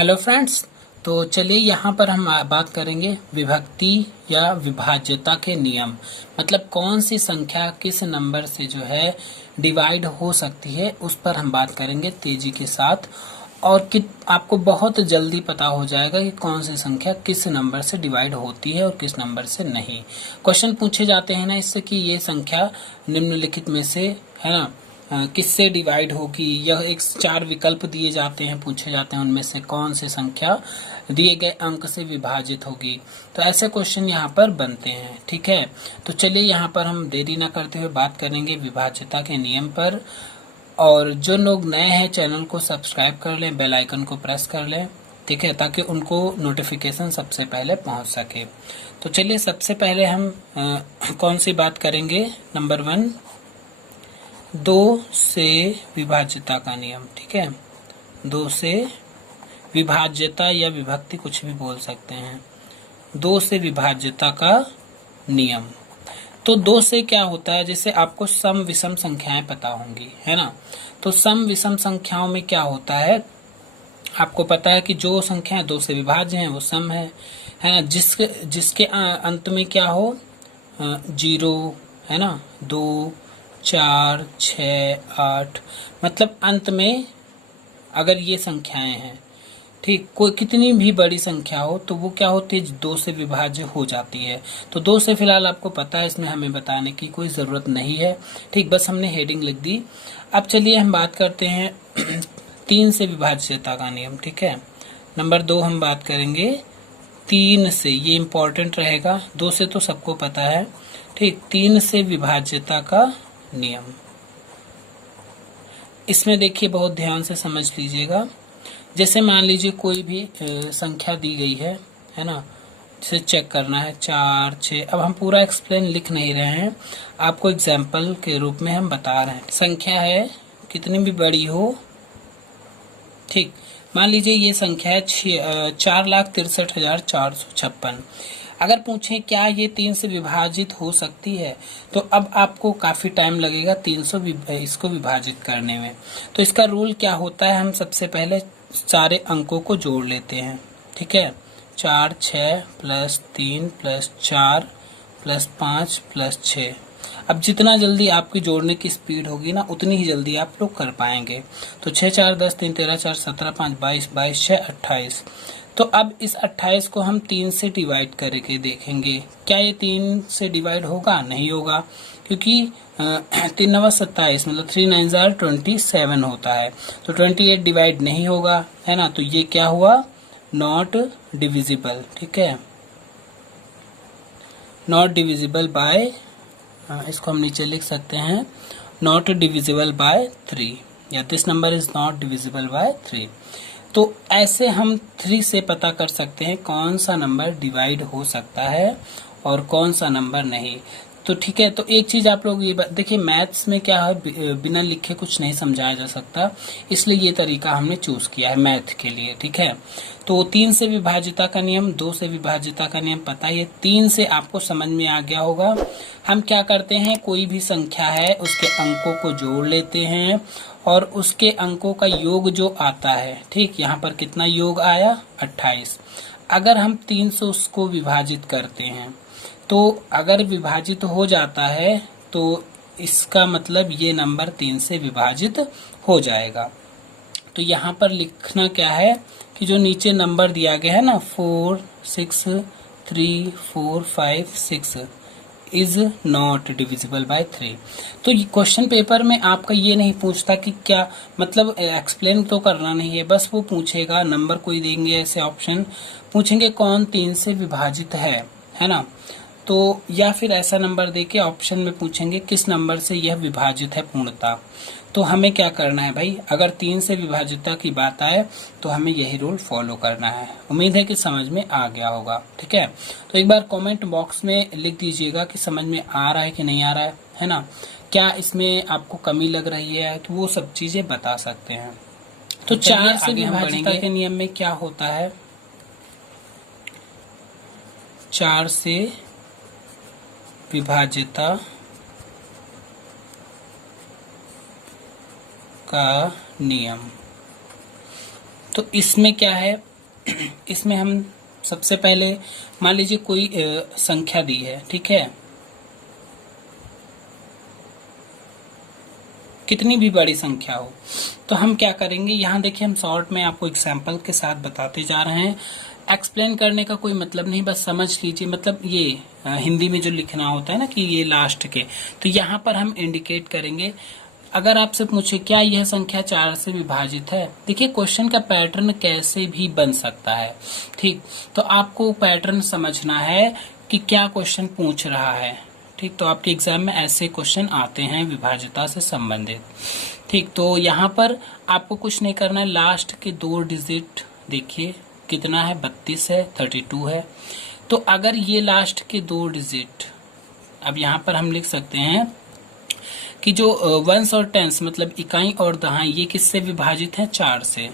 Hello friends. तो चलिए यहाँ पर हम बात करेंगे विभक्ति या विभाज्यता के नियम। मतलब कौन सी संख्या किस नंबर से जो है डिवाइड हो सकती है, उस पर हम बात करेंगे तेजी के साथ। और कि आपको बहुत जल्दी पता हो जाएगा कि कौन सी संख्या किस नंबर से डिवाइड होती है और किस नंबर से नहीं। क्वेश्चन पूछे जाते हैं ना इससे कि ये संख्या निम्नलिखित में से है ना किससे डिवाइड होगी। यह एक 4 विकल्प दिए जाते हैं, पूछे जाते हैं उनमें से कौन सी संख्या दिए गए अंक से विभाजित होगी। तो ऐसे क्वेश्चन यहाँ पर बनते हैं। ठीक है, तो चलिए यहाँ पर हम देरी ना करते हुए बात करेंगे विभाज्यता के नियम पर। और जो लोग नए हैं चैनल को सब्सक्राइब कर लें, बेल आइकन को प्रेस कर लें, ठीक है, ताकि उनको नोटिफिकेशन सबसे पहले पहुंच सके। तो चलिए सबसे पहले हम कौन सी बात करेंगे, नंबर 1 2 से विभाज्यता का नियम। ठीक है, 2 से विभाज्यता या विभक्ति कुछ भी बोल सकते हैं। 2 से विभाज्यता का नियम। तो 2 से क्या होता है, जैसे आपको सम विषम संख्याएं पता होंगी, है ना। तो सम विषम संख्याओं में क्या होता है, आपको पता है कि जो संख्याएं 2 से विभाज्य हैं वो सम है ना। जिसके अंत में क्या हो, 0, है ना, 2 4 6 8, मतलब अंत में अगर ये संख्याएं हैं, ठीक, कोई कितनी भी बड़ी संख्या हो तो वो क्या होती है, 2 से विभाज्य हो जाती है। तो 2 से फिलहाल आपको पता है, इसमें हमें बताने की कोई ज़रूरत नहीं है। ठीक, बस हमने हेडिंग लिख दी। अब चलिए हम बात करते हैं 3 से विभाज्यता का नियम। ठीक है, नंबर 2 हम बात करेंगे 3 से, ये इम्पोर्टेंट रहेगा। 2 से तो सबको पता है, ठीक, 3 से विभाज्यता का नियम। इसमें देखिए बहुत ध्यान से समझ लीजिएगा। जैसे मान लीजिए कोई भी संख्या दी गई है ना, जिसे चेक करना है 4 6। अब हम पूरा एक्सप्लेन लिख नहीं रहे हैं, आपको एग्जाम्पल के रूप में हम बता रहे हैं। संख्या है कितनी भी बड़ी हो, ठीक, मान लीजिए ये संख्या है 4,63,456। अगर पूछें क्या ये 3 से विभाजित हो सकती है, तो अब आपको काफी टाइम लगेगा 300 इसको विभाजित करने में। तो इसका रूल क्या होता है, हम सबसे पहले सारे अंकों को जोड़ लेते हैं। ठीक है, 4 6 प्लस 3 प्लस 4 प्लस 5 प्लस 6। अब जितना जल्दी आपकी जोड़ने की स्पीड होगी ना, उतनी ही जल्दी आप लोग कर पाएंगे। तो 6 4 10 3 13 4 17 5 22 22 6 28। तो अब इस 28 को हम 3 से डिवाइड करके देखेंगे, क्या ये 3 से डिवाइड होगा? नहीं होगा, क्योंकि 3 9 27, मतलब 3 9 27 होता है। तो 28 डिवाइड नहीं होगा, है ना। तो ये क्या हुआ, नॉट डिविजिबल। ठीक है, नॉट डिविजिबल बाय, इसको हम नीचे लिख सकते हैं, नॉट डिविजिबल बाय 3, या this number is not divisible by 3। तो ऐसे हम 3 से पता कर सकते हैं कौन सा नंबर डिवाइड हो सकता है और कौन सा नंबर नहीं। तो ठीक है, तो एक चीज आप लोग ये देखिए, मैथ्स में क्या है, बिना लिखे कुछ नहीं समझाया जा सकता, इसलिए ये तरीका हमने चूज किया है मैथ के लिए। ठीक है, तो 3 से विभाज्यता का नियम, 2 से विभाज्यता का नियम पता है, 3 से आपको समझ में आ गया होगा। हम क्या करते हैं, कोई भी संख्या है उसके अंकों को जोड़ लेते हैं और उसके अंकों का योग जो आता है, ठीक, यहाँ पर कितना योग आया, 28। अगर हम 3 से उसको विभाजित करते हैं, तो अगर विभाजित हो जाता है तो इसका मतलब ये नंबर 3 से विभाजित हो जाएगा। तो यहाँ पर लिखना क्या है कि जो नीचे नंबर दिया गया है ना, 4 6 3 4 5 6 इज नॉट डिविजिबल बाय 3। तो क्वेश्चन पेपर में आपका ये नहीं पूछता कि क्या, मतलब एक्सप्लेन तो करना नहीं है, बस वो पूछेगा, नंबर कोई देंगे, ऐसे ऑप्शन पूछेंगे कौन 3 से विभाजित है ना। तो या फिर ऐसा नंबर देके ऑप्शन में पूछेंगे किस नंबर से यह विभाजित है पूर्णतः। तो हमें क्या करना है भाई, अगर 3 से विभाज्यता की बात आए तो हमें यही रूल फॉलो करना है। उम्मीद है कि समझ में आ गया होगा। ठीक है, तो एक बार कमेंट बॉक्स में लिख दीजिएगा कि समझ में आ रहा है कि नहीं आ रहा है ना, क्या इसमें आपको कमी लग रही है, तो वो सब चीजें बता सकते हैं। तो 4 से विभाज्यता के नियम में क्या होता है, 4 से विभाज्यता का नियम। तो इसमें क्या है, इसमें हम सबसे पहले मान लीजिए कोई संख्या दी है, ठीक है, कितनी भी बड़ी संख्या हो, तो हम क्या करेंगे, यहाँ देखिए हम शॉर्ट में आपको एग्जाम्पल के साथ बताते जा रहे हैं। एक्सप्लेन करने का कोई मतलब नहीं, बस समझ लीजिए। मतलब ये हिंदी में जो लिखना होता है ना कि ये लास्ट के, तो यहाँ पर हम इंडिकेट करेंगे। अगर आपसे पूछे क्या यह संख्या 4 से विभाजित है, देखिए क्वेश्चन का पैटर्न कैसे भी बन सकता है, ठीक। तो आपको पैटर्न समझना है कि क्या क्वेश्चन पूछ रहा है, ठीक। तो आपके एग्जाम में ऐसे क्वेश्चन आते हैं विभाज्यता से संबंधित, ठीक। तो यहाँ पर आपको कुछ नहीं करना है, लास्ट के 2 डिजिट देखिए कितना है, 32 है, 32 है। तो अगर ये लास्ट के 2 डिजिट, अब यहाँ पर हम लिख सकते हैं कि जो वंस और टेंस मतलब इकाई और दहाई, ये किससे विभाजित है, 4 से।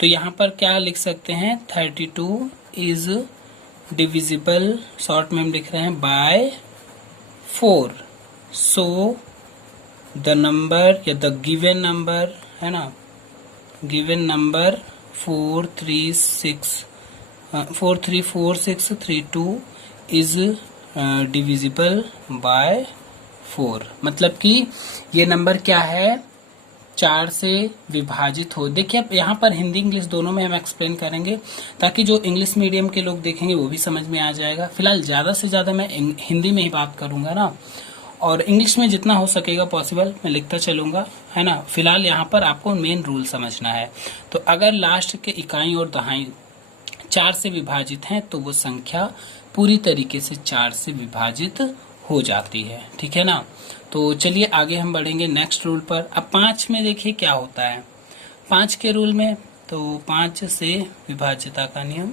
तो यहाँ पर क्या लिख सकते हैं, 32 इज डिविजिबल, शॉर्ट में हम लिख रहे हैं, बाय 4। सो द नंबर या द गिवन नंबर है ना, given number 434632 is divisible by 4। मतलब कि ये नंबर क्या है, 4 से विभाजित हो। देखिए अब यहाँ पर हिंदी इंग्लिश दोनों में हम एक्सप्लेन करेंगे, ताकि जो इंग्लिश मीडियम के लोग देखेंगे वो भी समझ में आ जाएगा। फिलहाल ज़्यादा से ज़्यादा मैं हिंदी में ही बात करूँगा ना, और इंग्लिश में जितना हो सकेगा पॉसिबल मैं लिखता चलूँगा, है ना। फिलहाल यहाँ पर आपको मेन रूल समझना है। तो अगर लास्ट के इकाई और दहाई 4 से विभाजित हैं तो वो संख्या पूरी तरीके से 4 से विभाजित हो जाती है, ठीक है ना। तो चलिए आगे हम बढ़ेंगे नेक्स्ट रूल पर। अब 5 में देखिए क्या होता है, 5 के रूल में, तो 5 से विभाज्यता का नियम,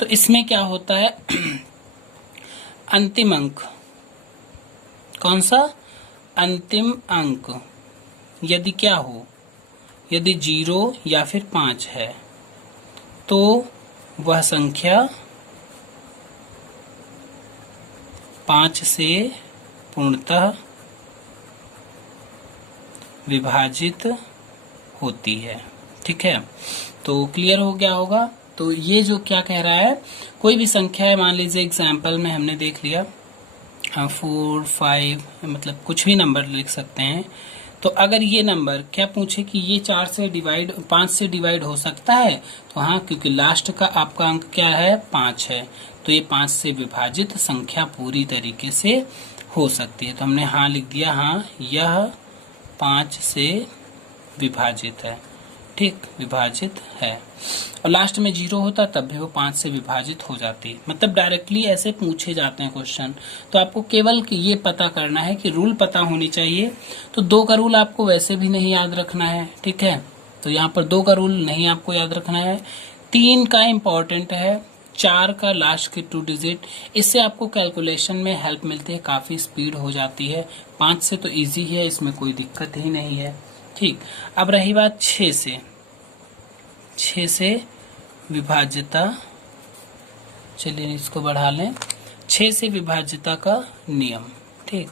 तो इसमें क्या होता है, अंतिम अंक, कौन सा, अंतिम अंक यदि क्या हो, यदि 0 या फिर 5 है तो वह संख्या 5 से पूर्णतः विभाजित होती है, ठीक है। तो क्लियर हो गया होगा। तो ये जो क्या कह रहा है, कोई भी संख्या है, मान लीजिए एग्जाम्पल में हमने देख लिया 4, 5, मतलब कुछ भी नंबर लिख सकते हैं। तो अगर ये नंबर क्या पूछे कि ये 5 से डिवाइड हो सकता है, तो हाँ, क्योंकि लास्ट का आपका अंक क्या है, 5 है, तो ये 5 से विभाजित संख्या पूरी तरीके से हो सकती है। तो हमने हाँ लिख दिया, हाँ यह 5 से विभाजित है, ठीक, विभाजित है। और लास्ट में 0 होता तब भी वो 5 से विभाजित हो जाती है। मतलब डायरेक्टली ऐसे पूछे जाते हैं क्वेश्चन। तो आपको केवल कि ये पता करना है कि रूल पता होनी चाहिए। तो 2 का रूल आपको वैसे भी नहीं याद रखना है, ठीक है। तो यहाँ पर 2 का रूल नहीं आपको याद रखना है। 3 का इम्पोर्टेंट है, 4 का लास्ट के 2 डिजिट, इससे आपको कैलकुलेशन में हेल्प मिलती है, काफी स्पीड हो जाती है। 5 से तो ईजी है, इसमें कोई दिक्कत ही नहीं है, ठीक। अब रही बात 6 से विभाज्यता, चलिए इसको बढ़ा लें, 6 से विभाज्यता का नियम, ठीक।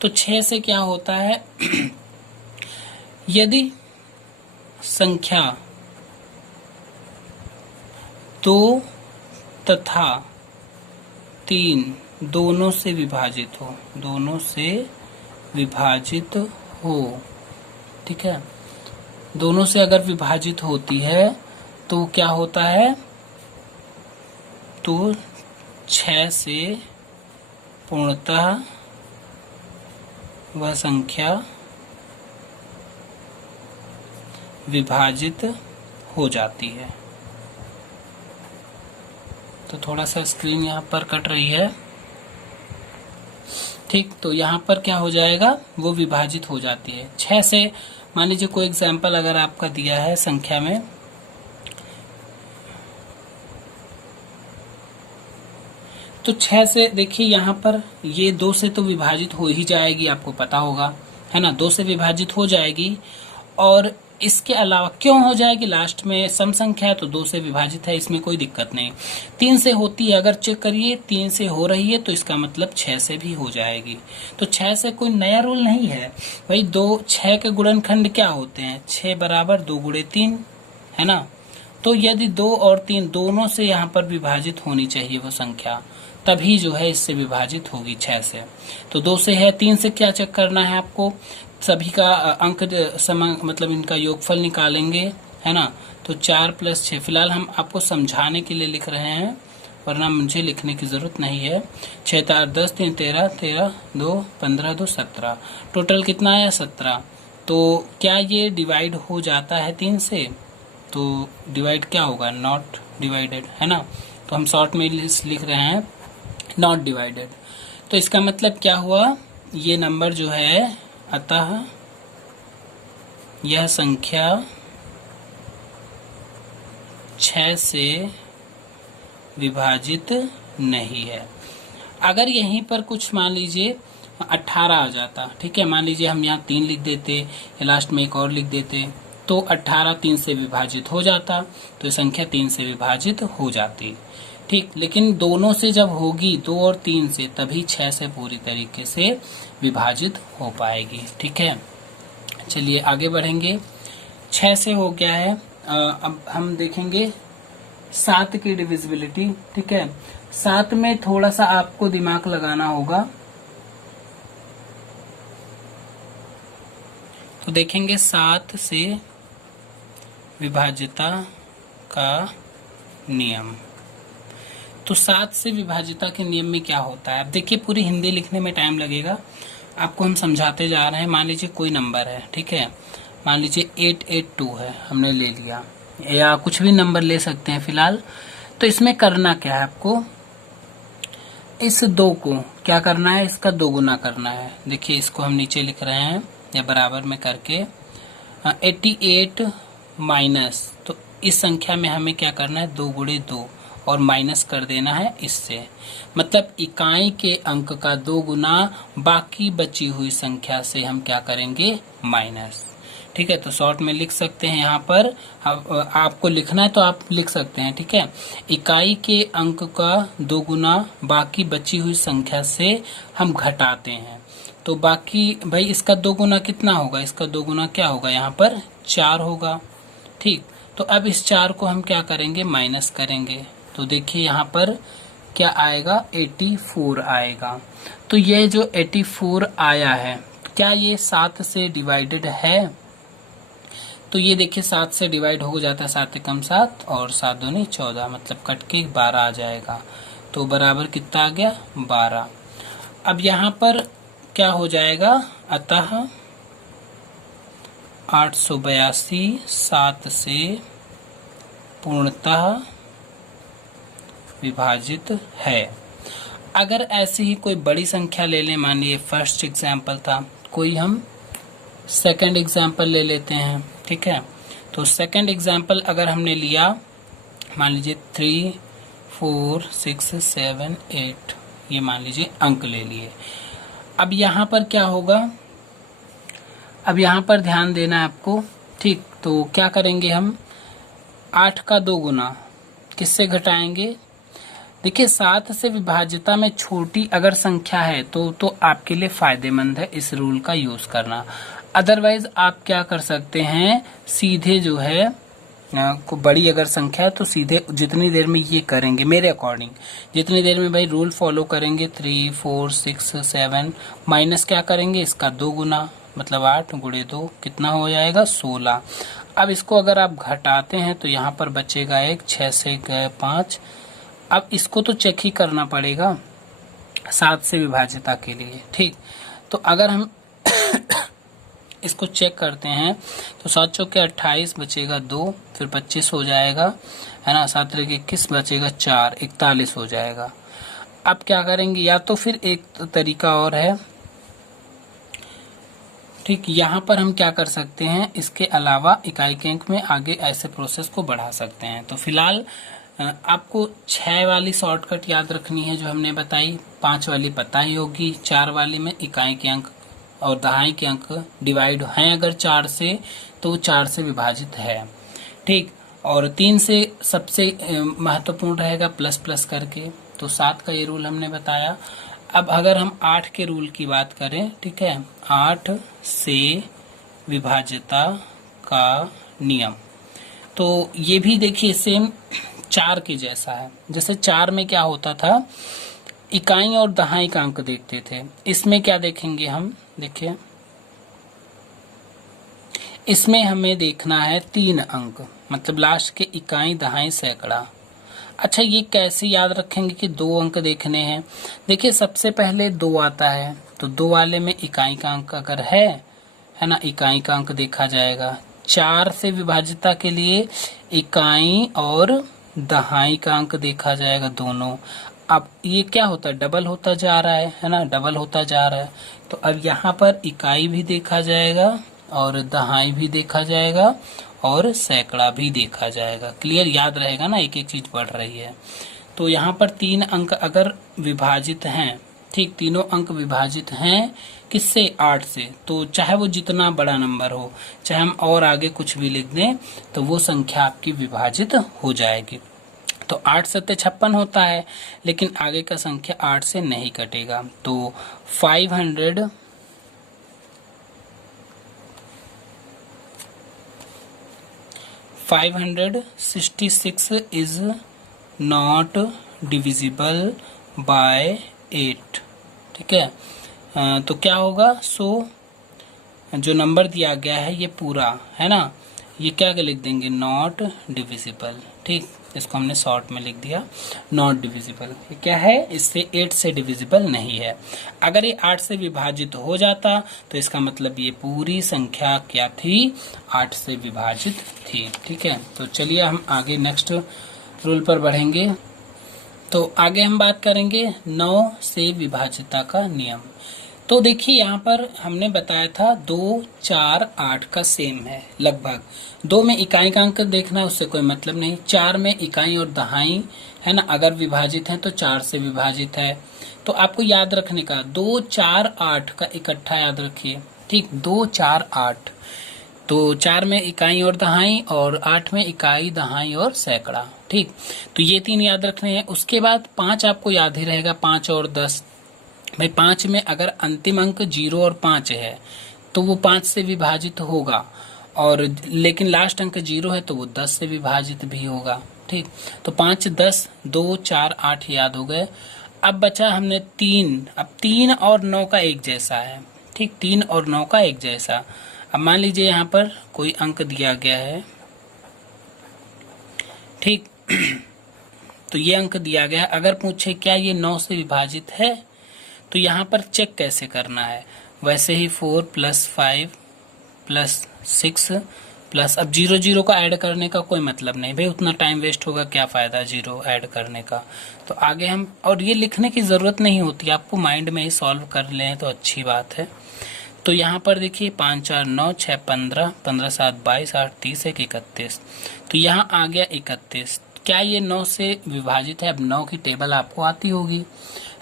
तो 6 से क्या होता है, यदि संख्या 2 तथा 3 दोनों से विभाजित हो, ठीक है, दोनों से अगर विभाजित होती है तो क्या होता है, तो 6 से पूर्णतः वह संख्या विभाजित हो जाती है। तो थोड़ा सा स्क्रीन यहाँ पर कट रही है, ठीक। तो यहाँ पर क्या हो जाएगा, वो विभाजित हो जाती है 6 से। मान लीजिए कोई एग्जाम्पल अगर आपका दिया है संख्या में, तो 6 से देखिए यहाँ पर ये 2 से तो विभाजित हो ही जाएगी, आपको पता होगा, है ना, 2 से विभाजित हो जाएगी। और इसके अलावा क्यों हो जाएगी, लास्ट में सम संख्या है तो 2 से विभाजित है, इसमें कोई दिक्कत नहीं। 3 से होती है, अगर चेक करिए 3 से हो रही है तो इसका मतलब 6 से भी हो जाएगी। तो 6 से कोई नया रूल नहीं है भाई। 6 के गुणनखंड क्या होते हैं, 6 बराबर 2 गुणे 3, है ना। तो यदि 2 और 3 दोनों से यहाँ पर विभाजित होनी चाहिए वो संख्या, तभी जो है इससे विभाजित होगी 6 से। तो 2 से है, 3 से क्या चेक करना है आपको, सभी का अंक मतलब इनका योगफल निकालेंगे, है ना। तो 4 + 6, फिलहाल हम आपको समझाने के लिए लिख रहे हैं, वरना मुझे लिखने की जरूरत नहीं है। 6 × 4 = 10, 3 × 13, 13 × 2 = 15, 2 = 17, टोटल कितना आया 17। तो क्या ये डिवाइड हो जाता है 3 से, तो डिवाइड क्या होगा, नॉट डिवाइडेड, है ना। तो हम शॉर्ट में लिख रहे हैं नॉट डिवाइडेड। तो इसका मतलब क्या हुआ, ये नंबर जो है, अतः यह संख्या 6 से विभाजित नहीं है। अगर यहीं पर कुछ मान लीजिए 18 आ जाता, ठीक है, मान लीजिए हम यहाँ 3 लिख देते या लास्ट में एक और लिख देते, तो 18 3 से विभाजित हो जाता, तो ये संख्या 3 से विभाजित हो जाती, ठीक। लेकिन दोनों से जब होगी, 2 और 3 से, तभी 6 से पूरी तरीके से विभाजित हो पाएगी, ठीक है। चलिए आगे बढ़ेंगे। 6 से हो गया है। अब हम देखेंगे 7 की डिविजिबिलिटी, ठीक है। 7 में थोड़ा सा आपको दिमाग लगाना होगा। तो देखेंगे 7 से विभाज्यता का नियम। तो 7 से विभाज्यता के नियम में क्या होता है, अब देखिए पूरी हिंदी लिखने में टाइम लगेगा, आपको हम समझाते जा रहे हैं। मान लीजिए कोई नंबर है, ठीक है, मान लीजिए 882 है, हमने ले लिया, या कुछ भी नंबर ले सकते हैं फिलहाल। तो इसमें करना क्या है आपको, इस 2 को क्या करना है, इसका 2 गुना करना है। देखिए इसको हम नीचे लिख रहे हैं या बराबर में करके 88 माइनस, तो इस संख्या में हमें क्या करना है, 2 गुणे 2 और माइनस कर देना है इससे, मतलब इकाई के अंक का 2 गुना बाकी बची हुई संख्या से हम क्या करेंगे, माइनस, ठीक है। तो शॉर्ट में लिख सकते हैं, यहाँ पर आपको लिखना है तो आप लिख सकते हैं, ठीक है। इकाई के अंक का 2 गुना बाकी बची हुई संख्या से हम घटाते हैं, तो बाकी भाई इसका 2 गुना कितना होगा, इसका 2 गुना क्या होगा, यहाँ पर 4 होगा, ठीक। तो अब इस 4 को हम क्या करेंगे, माइनस करेंगे, तो देखिए यहाँ पर क्या आएगा, 84 आएगा। तो ये जो 84 आया है, क्या ये 7 से डिवाइडेड है, तो ये देखिए 7 से डिवाइड हो जाता है, 7 एकम 7 और 7 दूनी 14, मतलब कट के 12 आ जाएगा। तो बराबर कितना आ गया, 12। अब यहाँ पर क्या हो जाएगा, अतः 882 7 से पूर्णतः विभाजित है। अगर ऐसी ही कोई बड़ी संख्या ले लें, मान लीजिए फर्स्ट एग्जाम्पल था, कोई हम सेकंड एग्जाम्पल ले लेते हैं, ठीक है। तो सेकंड एग्जाम्पल अगर हमने लिया, मान लीजिए 3 4 6 7 8, ये मान लीजिए अंक ले लिए। अब यहाँ पर क्या होगा, अब यहाँ पर ध्यान देना है आपको, ठीक। तो क्या करेंगे हम, 8 का 2 गुना किससे घटाएंगे, देखिए 7 से विभाज्यता में छोटी अगर संख्या है तो आपके लिए फायदेमंद है इस रूल का यूज करना। अदरवाइज आप क्या कर सकते हैं, सीधे जो है को बड़ी अगर संख्या है तो सीधे जितनी देर में ये करेंगे, मेरे अकॉर्डिंग जितनी देर में भाई रूल फॉलो करेंगे, 3 4 6 7 माइनस क्या करेंगे, इसका 2 गुना, मतलब 8 गुणे 2 कितना हो जाएगा, 16। अब इसको अगर आप घटाते हैं तो यहाँ पर बचेगा 1, 6 से गए 5। अब इसको तो चेक ही करना पड़ेगा 7 से विभाज्यता के लिए, ठीक। तो अगर हम इसको चेक करते हैं तो 7 चौके 28 बचेगा 2, फिर 25 हो जाएगा, है ना, 7 3 21 बचेगा 4, 41 हो जाएगा। अब क्या करेंगे, या तो फिर एक तरीका और है, ठीक, यहाँ पर हम क्या कर सकते हैं, इसके अलावा इकाई के अंक में आगे ऐसे प्रोसेस को बढ़ा सकते हैं। तो फिलहाल आपको 6 वाली शॉर्टकट याद रखनी है जो हमने बताई, 5 वाली पता ही होगी, 4 वाली में इकाई के अंक और दहाई के अंक डिवाइड हैं अगर 4 से, तो 4 से विभाजित है। ठीक, और 3 से सबसे महत्वपूर्ण रहेगा प्लस प्लस करके, तो 7 का ये रूल हमने बताया। अब अगर हम 8 के रूल की बात करें, ठीक है, 8 से विभाज्यता का नियम, तो ये भी देखिए सेम 4 के जैसा है। जैसे 4 में क्या होता था, इकाई और दहाई का अंक देखते थे, इसमें क्या देखेंगे हम, देखिए इसमें हमें देखना है 3 अंक, मतलब लास्ट के इकाई दहाई सैकड़ा। अच्छा, ये कैसे याद रखेंगे कि 2 अंक देखने हैं? देखिए सबसे पहले 2 आता है, तो 2 वाले में इकाई का अंक अगर है ना, इकाई का अंक देखा जाएगा। 4 से विभाज्यता के लिए इकाई और दहाई का अंक देखा जाएगा दोनों। अब ये क्या होता है, डबल होता जा रहा है ना, डबल होता जा रहा है। तो अब यहाँ पर इकाई भी देखा जाएगा और दहाई भी देखा जाएगा और सैकड़ा भी देखा जाएगा। क्लियर, याद रहेगा ना, एक एक चीज बढ़ रही है। तो यहाँ पर 3 अंक अगर विभाजित हैं, ठीक, तीनों अंक विभाजित हैं किससे, 8 से, तो चाहे वो जितना बड़ा नंबर हो, चाहे हम और आगे कुछ भी लिख दें, तो वो संख्या आपकी विभाजित हो जाएगी। तो 8 सत्ते 56 होता है, लेकिन आगे का संख्या 8 से नहीं कटेगा, तो 566 इज नॉट डिविजिबल बाय 8। ठीक है, तो क्या होगा, जो नंबर दिया गया है ये पूरा है ना, ये क्या लिख देंगे, नॉट डिविजिबल। ठीक, इसको हमने शॉर्ट में लिख दिया नॉट डिविजिबल। ये क्या है, इससे 8 से डिविजिबल नहीं है। अगर ये 8 से विभाजित हो जाता तो इसका मतलब ये पूरी संख्या क्या थी, 8 से विभाजित थी। ठीक है, तो चलिए हम आगे नेक्स्ट रूल पर बढ़ेंगे। तो आगे हम बात करेंगे 9 से विभाज्यता का नियम। तो देखिए यहाँ पर हमने बताया था 2, 4, 8 का सेम है लगभग। 2 में इकाई का अंक देखना है, उससे कोई मतलब नहीं। 4 में इकाई और दहाई है ना, अगर विभाजित है तो 4 से विभाजित है। तो आपको याद रखने का 2, 4, 8 का इकट्ठा याद रखिए। ठीक, 2, 4, 8, तो 4 में इकाई और दहाई और 8 में इकाई दहाई और सैकड़ा। ठीक, तो ये 3 याद रखने हैं। उसके बाद 5 आपको याद ही रहेगा, 5 और 10। भाई 5 में अगर अंतिम अंक 0 और 5 है तो वो 5 से विभाजित होगा, और लेकिन लास्ट अंक 0 है तो वो 10 से विभाजित भी होगा। ठीक, तो 5, 10, 2, 4, 8 याद हो गए। अब बचा हमने 3। अब 3 और 9 का एक जैसा है। ठीक, 3 और 9 का एक जैसा। अब मान लीजिए यहाँ पर कोई अंक दिया गया है, ठीक तो ये अंक दिया गया है। अगर पूछे क्या ये 9 से विभाजित है, तो यहाँ पर चेक कैसे करना है, वैसे ही 4 + 5 + 6 प्लस, अब 0 0 का ऐड करने का कोई मतलब नहीं भाई, उतना टाइम वेस्ट होगा, क्या फ़ायदा 0 ऐड करने का। तो आगे हम, और ये लिखने की ज़रूरत नहीं होती, आपको माइंड में ही सॉल्व कर लें तो अच्छी बात है। तो यहाँ पर देखिए 5 4 9 6 15, 15 7 22, 8 30, 1 31, तो यहाँ आ गया 31। क्या ये 9 से विभाजित है? अब 9 की टेबल आपको आती होगी,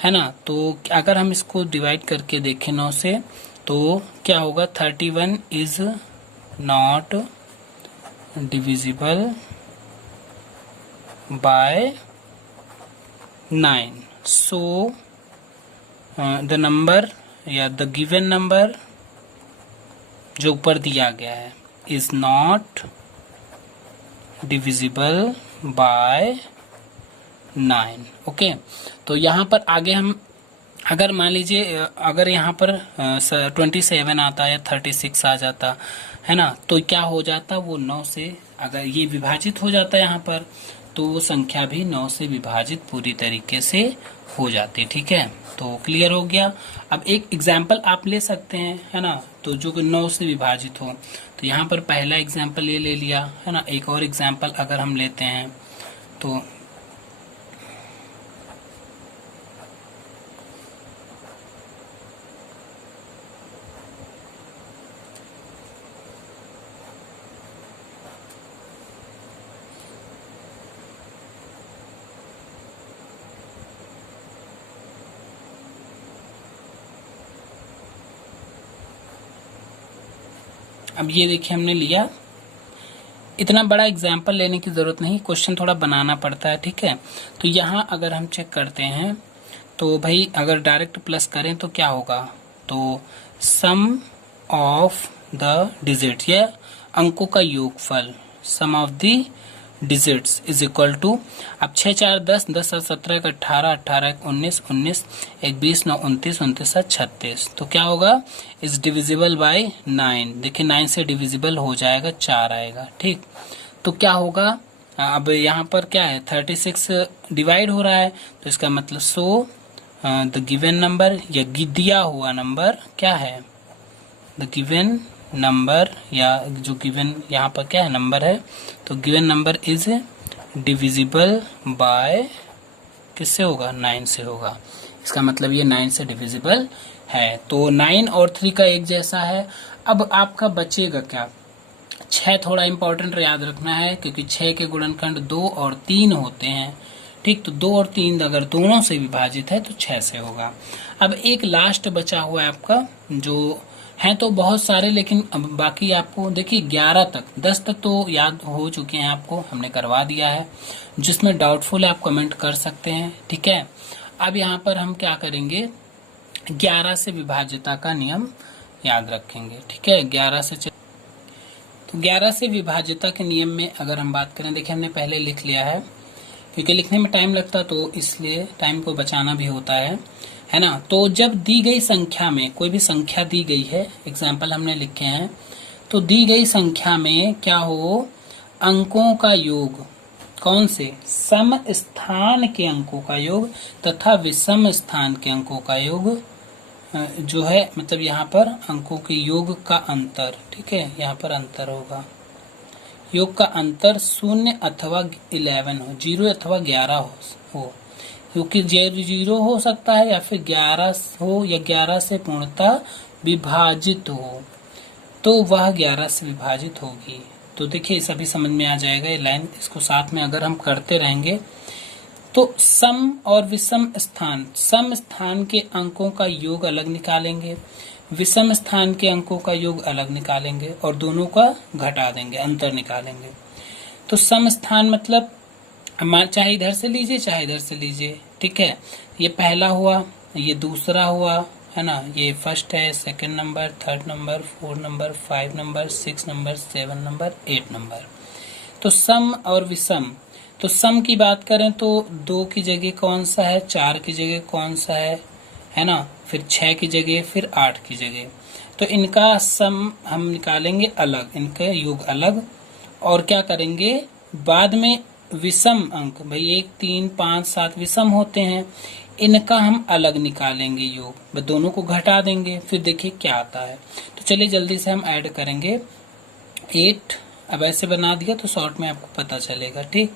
है ना। तो अगर हम इसको डिवाइड करके देखें 9 से, तो क्या होगा, 31 is not divisible by 9। So the number या द गिवन नंबर जो ऊपर दिया गया है is not divisible by 9। Okay, तो यहाँ पर आगे हम, अगर मान लीजिए अगर यहाँ पर 27 आता है, 36 आ जाता है ना, तो क्या हो जाता, वो 9 से अगर ये विभाजित हो जाता है यहाँ पर, तो वो संख्या भी 9 से विभाजित पूरी तरीके से हो जाती। ठीक है, तो क्लियर हो गया। अब एक एग्जाम्पल आप ले सकते हैं, है ना, तो जो 9 से विभाजित हो, तो यहाँ पर पहला एग्जाम्पल ये ले लिया, है ना। एक और एग्जाम्पल अगर हम लेते हैं तो अब ये देखिए हमने लिया, इतना बड़ा एग्जाम्पल लेने की जरूरत नहीं, क्वेश्चन थोड़ा बनाना पड़ता है, ठीक है। तो यहाँ अगर हम चेक करते हैं तो भाई अगर डायरेक्ट प्लस करें तो क्या होगा, तो सम ऑफ द डिजिट या अंकों का योगफल, sum of the digits is equal to, अब 6 4 10, 10 7 17 18, 18 19, 19 1 20 9 29, 29 7 36, तो क्या होगा, इज डिविजिबल बाय 9। देखिए 9 से डिविजिबल हो जाएगा, 4 आएगा, ठीक। तो क्या होगा, अब यहाँ पर क्या है 36 डिवाइड हो रहा है, तो इसका मतलब सो द गिवन नंबर या दिया हुआ नंबर क्या है, द गिवन नंबर या जो गिवन यहाँ पर क्या है नंबर है, तो given number is divisible by किससे होगा, 9 से होगा। इसका मतलब ये 9 से डिविजिबल है, तो 9 और 3 का एक जैसा है। अब आपका बचेगा क्या, 6 थोड़ा इंपॉर्टेंट याद रखना है क्योंकि 6 के गुणनखंड 2 और 3 होते हैं, ठीक। तो 2 और 3 अगर दोनों से विभाजित है तो 6 से होगा। अब एक लास्ट बचा हुआ है आपका, जो हैं तो बहुत सारे, लेकिन अब बाकी आपको देखिए 11 तक, 10 तक तो याद हो चुके हैं आपको, हमने करवा दिया है। जिसमें डाउटफुल है आप कमेंट कर सकते हैं, ठीक है। अब यहाँ पर हम क्या करेंगे, 11 से विभाज्यता का नियम याद रखेंगे, ठीक है। 11 से विभाज्यता के नियम में अगर हम बात करें, देखिए हमने पहले लिख लिया है क्योंकि लिखने में टाइम लगता तो इसलिए टाइम को बचाना भी होता है ना। तो जब दी गई संख्या में कोई भी संख्या दी गई है, एग्जाम्पल हमने लिखे हैं, तो दी गई संख्या में क्या हो, अंकों का योग, कौन से, सम स्थान के अंकों का योग तथा विषम स्थान के अंकों का योग जो है, मतलब यहाँ पर अंकों के योग का अंतर, ठीक है, यहाँ पर अंतर होगा, योग का अंतर 0 अथवा 11 हो, 0 अथवा 11 हो, क्योंकि 0 हो सकता है या फिर 11 हो या 11 से पूर्णतः विभाजित हो, तो वह 11 से विभाजित होगी। तो देखिए सभी समझ में आ जाएगा ये लाइन, इसको साथ में अगर हम करते रहेंगे तो सम और विषम स्थान, सम स्थान के अंकों का योग अलग निकालेंगे, विषम स्थान के अंकों का योग अलग निकालेंगे और दोनों का घटा देंगे, अंतर निकालेंगे। तो सम स्थान मतलब चाहे इधर से लीजिए चाहे इधर से लीजिए, ठीक है। ये पहला हुआ, ये दूसरा हुआ, है ना, ये फर्स्ट है, second number, third number, 4 number, 5 number, 6 number, 7 number, 8 number. तो सम और विषम, तो सम की बात करें तो 2 की जगह कौन सा है, 4 की जगह कौन सा है ना, फिर 6 की जगह, फिर 8 की जगह। तो इनका सम हम निकालेंगे अलग, इनके योग अलग, और क्या करेंगे बाद में विषम अंक, भाई 1 3 5 7 विषम होते हैं, इनका हम अलग निकालेंगे योग, बस दोनों को घटा देंगे, फिर देखिए क्या आता है। तो चलिए जल्दी से हम ऐड करेंगे 8, अब ऐसे बना दिया तो शॉर्ट में आपको पता चलेगा, ठीक।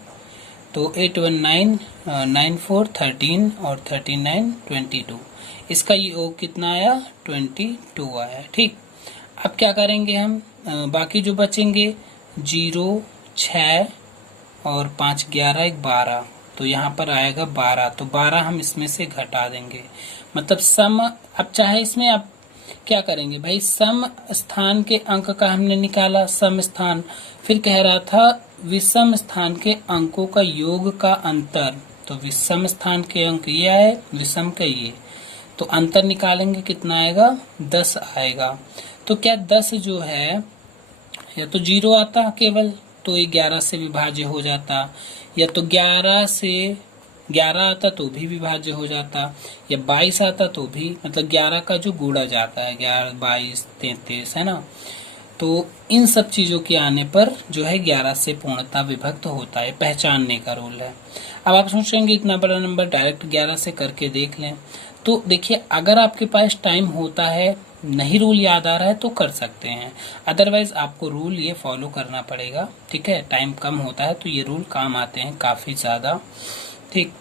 तो 8 1 9 9 4 13 और 39 22, इसका योग कितना आया, 22 आया, ठीक। अब क्या करेंगे हम, बाकी जो बचेंगे 0 6 और 5 11 1 12, तो यहाँ पर आएगा 12, तो 12 हम इसमें से घटा देंगे, मतलब सम। अब चाहे इसमें आप क्या करेंगे भाई, सम स्थान के अंक का हमने निकाला सम स्थान, फिर कह रहा था विषम स्थान के अंकों का योग का अंतर, तो विषम स्थान के अंक ये आए, विषम के ये, तो अंतर निकालेंगे कितना आएगा, 10 आएगा। तो क्या 10 जो है, या तो 0 आता केवल तो ये 11 से विभाज्य हो जाता, या तो 11 से 11 आता तो भी विभाज्य हो जाता, या 22 आता तो भी, मतलब 11 का जो गुणा जाता है, 11 22 33, है ना। तो इन सब चीजों के आने पर जो है 11 से पूर्णतः विभक्त होता है, पहचानने का रूल है। अब आप सोचेंगे इतना बड़ा नंबर डायरेक्ट 11 से करके देख लें, तो देखिए अगर आपके पास टाइम होता है, नहीं रूल याद आ रहा है तो कर सकते हैं, अदरवाइज आपको रूल ये फॉलो करना पड़ेगा, ठीक है। टाइम कम होता है तो ये रूल काम आते हैं काफी ज्यादा, ठीक।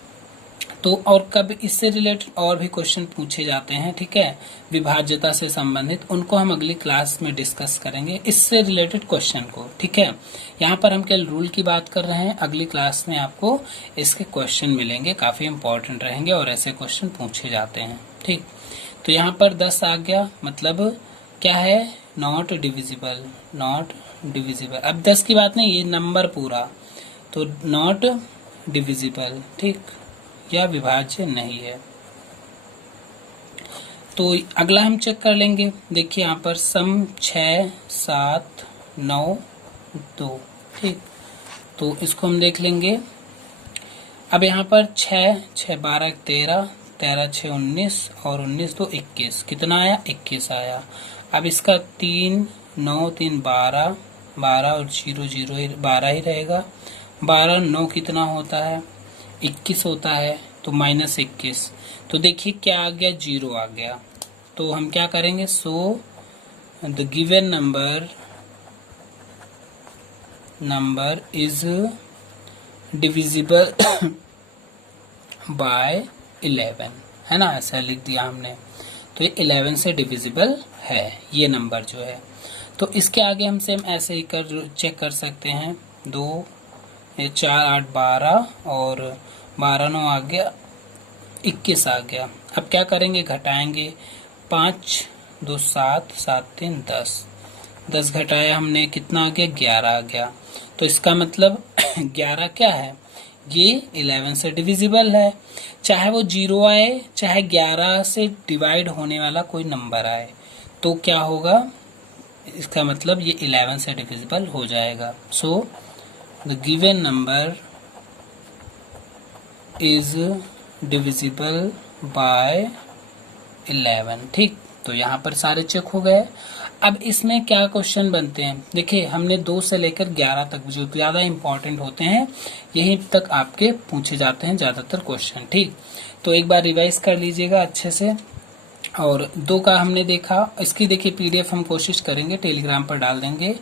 तो और कब इससे रिलेटेड और भी क्वेश्चन पूछे जाते हैं, ठीक है, विभाज्यता से संबंधित, उनको हम अगली क्लास में डिस्कस करेंगे, इससे रिलेटेड क्वेश्चन को, ठीक है। यहाँ पर हम केवल रूल की बात कर रहे हैं, अगली क्लास में आपको इसके क्वेश्चन मिलेंगे, काफी इंपॉर्टेंट रहेंगे और ऐसे क्वेश्चन पूछे जाते हैं, ठीक। तो यहाँ पर 10 आ गया, मतलब क्या है, नॉट डिविजिबल, नॉट डिविजिबल। अब 10 की बात नहीं, ये नंबर पूरा, तो नॉट डिविजिबल, ठीक, या विभाज्य नहीं है। तो अगला हम चेक कर लेंगे। देखिए यहाँ पर सम 6, 7, 9, 2, ठीक, तो इसको हम देख लेंगे। अब यहाँ पर 6, 6 12 13, 13 6 19 और 19 2 21, कितना आया? 21 आया। अब इसका 3 9 3 12, 12 और 0 0 12 ही रहेगा। 12 9 कितना होता है? 21 होता है, तो -21। तो देखिए क्या आ गया? 0 आ गया। तो हम क्या करेंगे? So the given number is divisible by 11, है ना, ऐसा लिख दिया हमने। तो ये 11 से डिविजिबल है ये नंबर जो है। तो इसके आगे हम सेम ऐसे ही चेक कर सकते हैं। 2 4 8 12 और 12 9 आ गया, 21 आ गया। अब क्या करेंगे? घटाएंगे। 5 2 7, 7 3 10, 10 घटाया हमने, कितना आ गया? 11 आ गया। तो इसका मतलब 11 क्या है? ये 11 से डिविजिबल है। चाहे वो 0 आए, चाहे 11 से डिवाइड होने वाला कोई नंबर आए, तो क्या होगा? इसका मतलब ये 11 से डिविजिबल हो जाएगा। So the given number is divisible by 11, ठीक। तो यहाँ पर सारे चेक हो गए। अब इसमें क्या क्वेश्चन बनते हैं? देखिए हमने 2 से लेकर 11 तक जो ज्यादा इंपॉर्टेंट होते हैं यहीं तक आपके पूछे जाते हैं ज्यादातर क्वेश्चन, ठीक। तो एक बार रिवाइज कर लीजिएगा अच्छे से। और 2 का हमने देखा, इसकी देखिए पीडीएफ हम कोशिश करेंगे टेलीग्राम पर डाल देंगे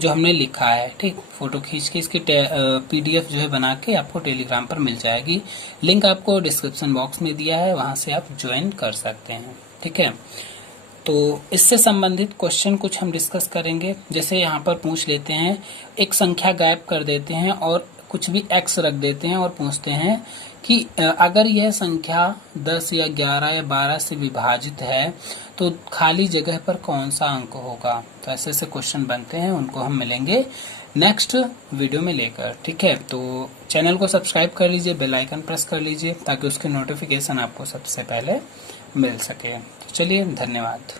जो हमने लिखा है, ठीक। फोटो खींच के इसकी पीडीएफ जो है बना के आपको टेलीग्राम पर मिल जाएगी। लिंक आपको डिस्क्रिप्शन बॉक्स में दिया है, वहां से आप ज्वाइन कर सकते हैं, ठीक है। तो इससे संबंधित क्वेश्चन कुछ हम डिस्कस करेंगे। जैसे यहाँ पर पूछ लेते हैं, एक संख्या गायब कर देते हैं और कुछ भी x रख देते हैं और पूछते हैं कि अगर यह संख्या 10 या 11 या 12 से विभाजित है तो खाली जगह पर कौन सा अंक होगा। तो ऐसे ऐसे क्वेश्चन बनते हैं, उनको हम मिलेंगे नेक्स्ट वीडियो में लेकर, ठीक है। तो चैनल को सब्सक्राइब कर लीजिए, बेल आइकन प्रेस कर लीजिए ताकि उसके नोटिफिकेशन आपको सबसे पहले मिल सके। तो चलिए, धन्यवाद।